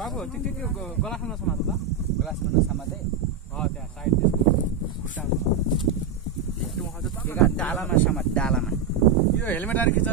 बाबु त्यो गलासमा समात त गलासमा समाते त्यहाँ साइड त्यसको डालामा समात डालामा यो हेलमेट आएर खिच